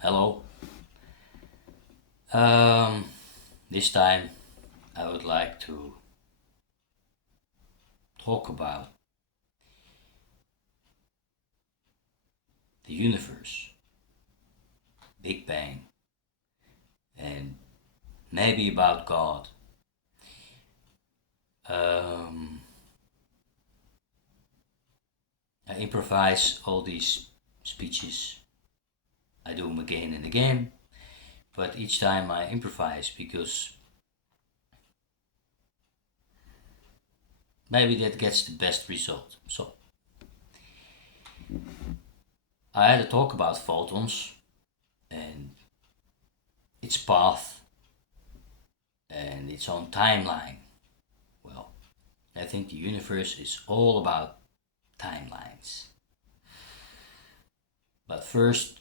Hello. Um, this time I would like to talk about the universe, Big Bang, and maybe about God. Um, I improvise all these speeches. I do them again and again, but each time I improvise because maybe that gets the best result. So, I had a talk about photons and its path and its own timeline. Well, I think the universe is all about timelines. But first,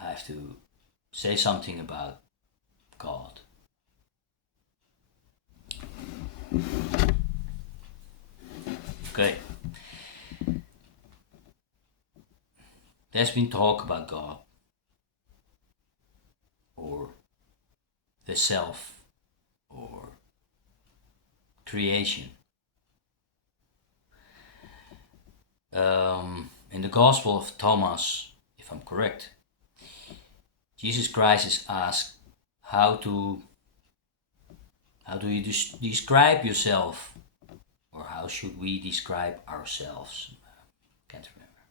I have to say something about God. Okay, there's been talk about God or the self or creation. In the Gospel of Thomas, if I'm correct, Jesus Christ is asked how to how do you describe yourself, or how should we describe ourselves? Can't remember.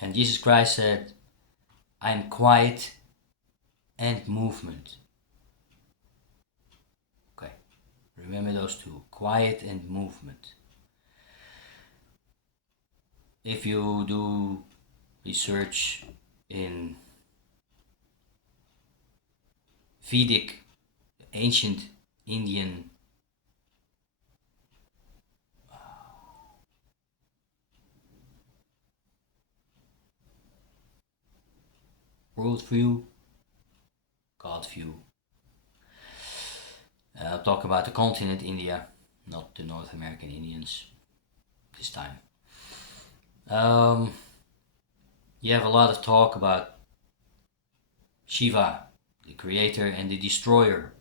And Jesus Christ said, "I am quiet and movement." Okay, remember those two: quiet and movement. If you do research in Vedic, ancient Indian worldview, God view, I'll talk about the continent India, not the North American Indians this time. Um, you have a lot of talk about Shiva, the creator and the destroyer,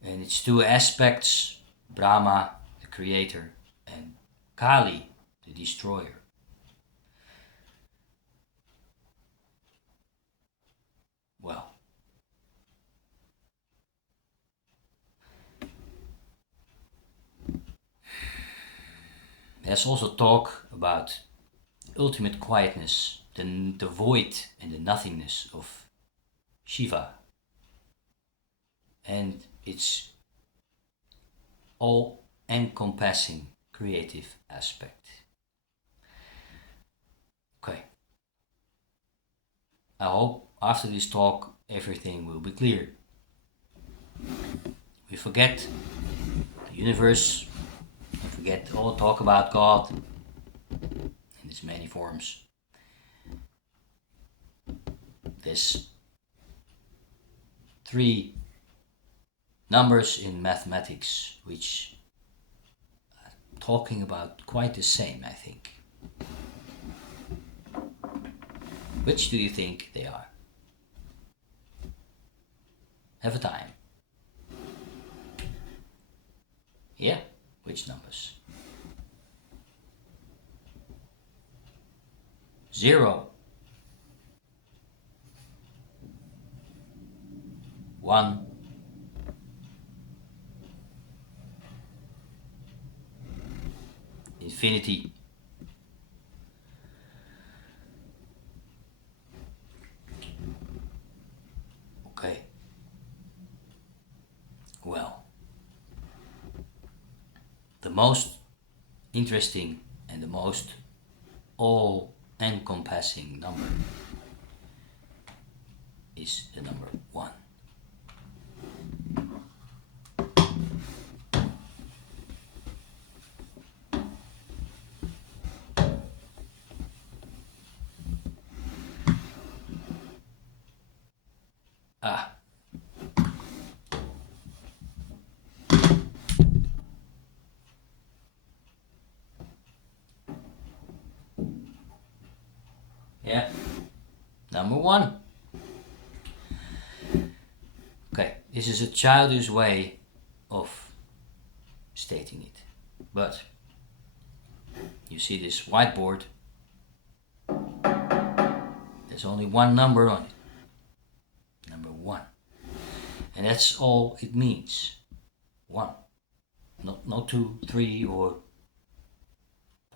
and its two aspects: Brahma, the creator, and Kali, the destroyer. Well, there's also talk about ultimate quietness, the void and the nothingness of Shiva, and its all encompassing creative aspect. Okay, I hope after this talk everything will be clear. We forget the universe, we forget all talk about God in its many forms. There's three numbers in mathematics which are talking about quite the same, I think. Which do you think they are? Have a time. Yeah? Which numbers? 0, 1, infinity. Okay, well, the most interesting and the most all encompassing number is the number 1. Ah, Yeah. Number one. Okay, this is a childish way of stating it. But you see this whiteboard, there's only one number on it. Number one. And that's all it means. One. Not 2, 3 or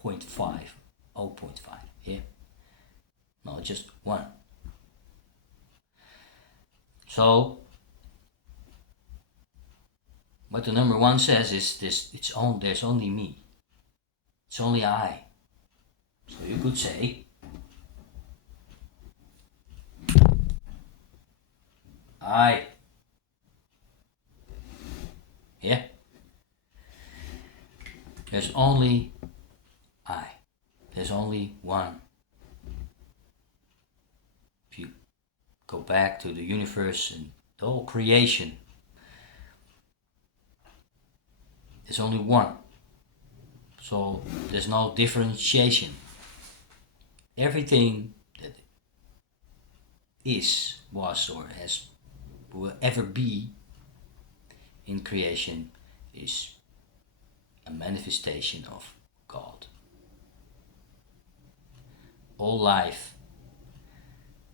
0.5. 0.5. Yeah? No, just one. So what the number one says is this: there's only me. It's only I. So you could say I. Yeah? There's only I. There's only one. If you go back to the universe and the whole creation, there's only one. So there's no differentiation. Everything that is, was, or will ever be in creation is a manifestation of God. All life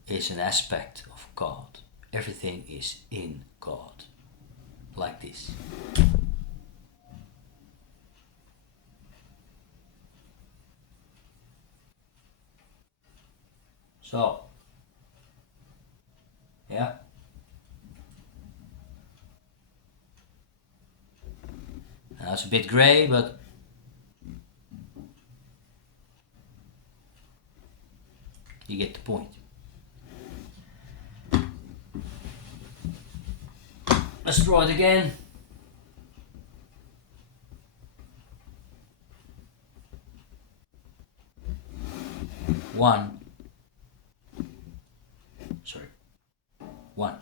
is an aspect of God. Everything is in God. Like this. So, yeah. Now it's a bit gray, but you get the point. Let's draw it again. One. Sorry. One.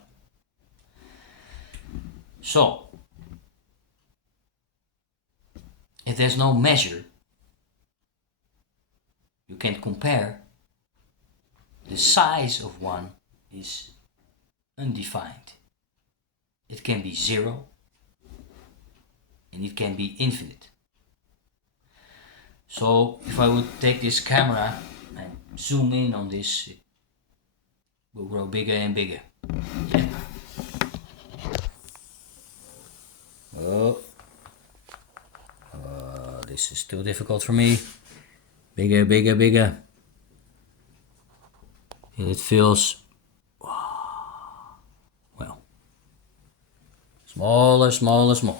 So, if there's no measure, you can compare. The size of one is undefined. It can be 0 and it can be infinite. So if I would take this camera and zoom in on this, it will grow bigger and bigger. Yeah. Oh, this is too difficult for me. Bigger, bigger, bigger. And it feels, well, smaller, smaller, smaller.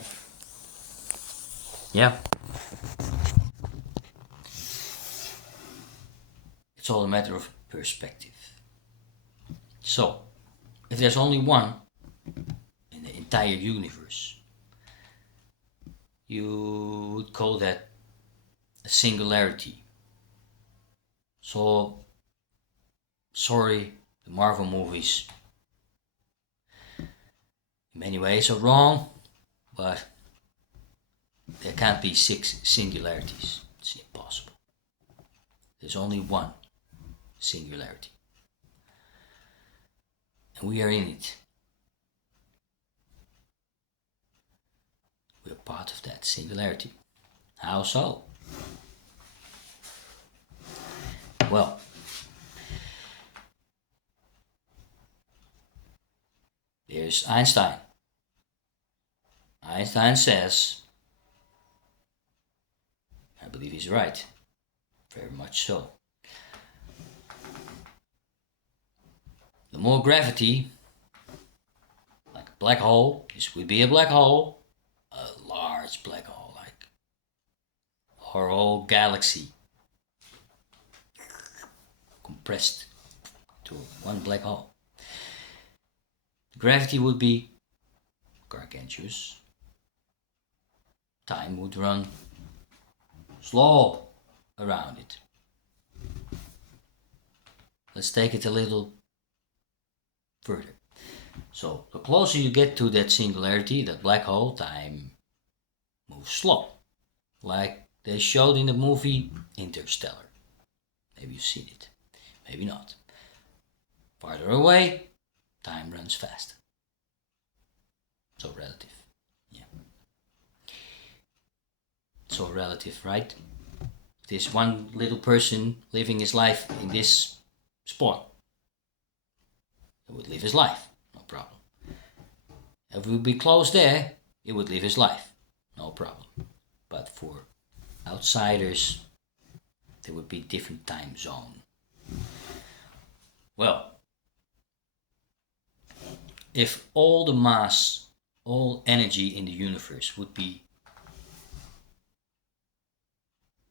Yeah. It's all a matter of perspective. So, if there's only one in the entire universe, you would call that a singularity. So, sorry, the Marvel movies in many ways are wrong, but there can't be 6 singularities. It's impossible. There's only one singularity. And we are in it. We're part of that singularity. How so? Well, there's Einstein. Einstein says, I believe he's right, very much so. The more gravity, like a black hole, this would be a black hole, a large black hole, like our whole galaxy compressed to one black hole. The gravity would be gargantuous. Time would run slow around it. Let's take it a little further. So the closer you get to that singularity, that black hole, time moves slow, like they showed in the movie Interstellar. Maybe you've seen it. maybe not. Farther away, time runs faster. So relative. Yeah. So relative, right? This one little person living his life in this spot, he would live his life, no problem. If we would be close there, he would live his life, no problem. But for outsiders, there would be different time zone. Well, if all the mass, all energy in the universe would be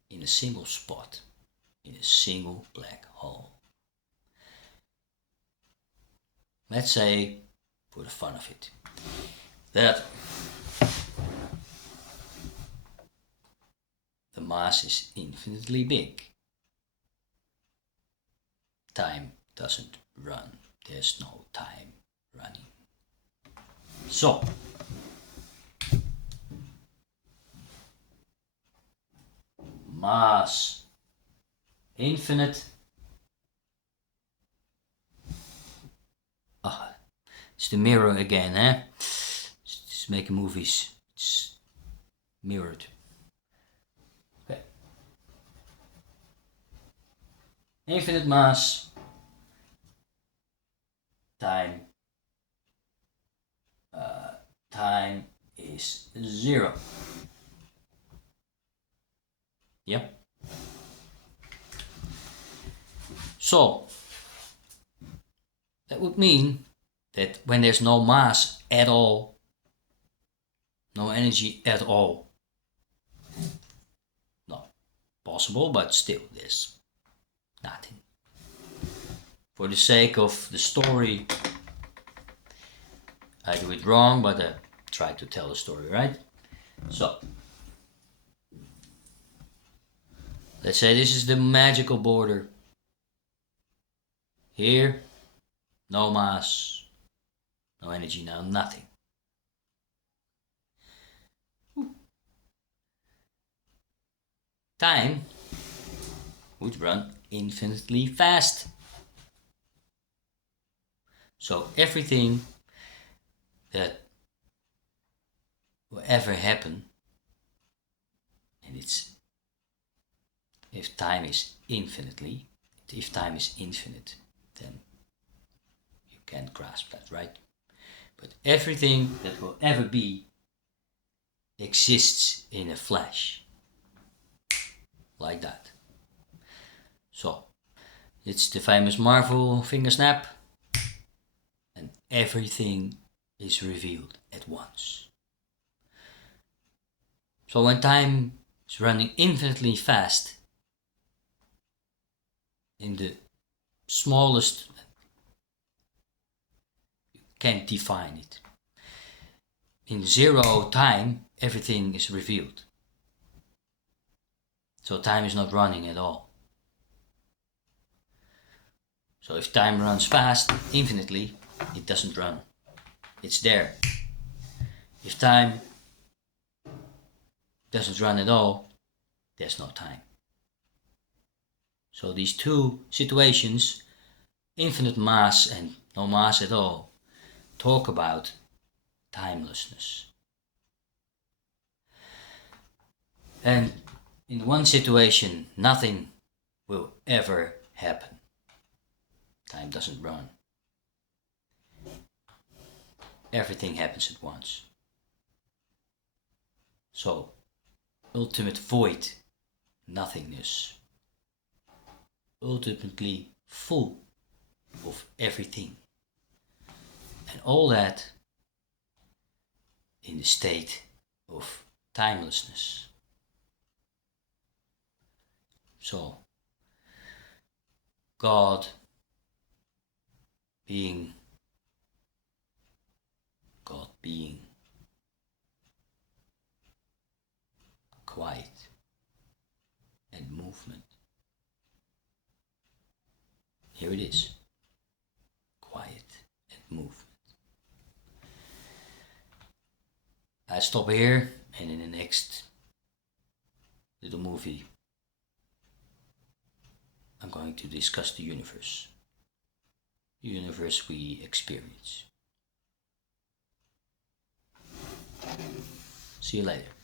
in a single spot, in a single black hole. Let's say, for the fun of it, that the mass is infinitely big. Time doesn't run. There's no time running. So, mass, infinite. It's the mirror again, eh? It's making movies. It's mirrored. Okay. Infinite mass. Time. Time is 0. Yep. So, that would mean that when there's no mass at all, no energy at all, not possible, but still there's nothing. For the sake of the story, I do it wrong, but I try to tell the story, right? So, let's say this is the magical border. Here, no mass, no energy now, nothing. Time would run infinitely fast. So everything that will ever happen, and it's if time is infinite, then you can't grasp that, right? But everything that will ever be exists in a flash. Like that. So, it's the famous Marvel finger snap, and everything is revealed at once. So when time is running infinitely fast, in the smallest, you can't define it. In 0 time, everything is revealed. So time is not running at all. So if time runs fast, infinitely, it doesn't run. It's there. If time doesn't run at all, there's no time. So these two situations, infinite mass and no mass at all, talk about timelessness. And in one situation, nothing will ever happen. Time doesn't run. Everything happens at once. So, ultimate void, nothingness. Ultimately full of everything. And all that in the state of timelessness. So, God being quiet and movement. Here it is, quiet and movement. I stop here, and in the next little movie I'm going to discuss the universe we experience. See you later.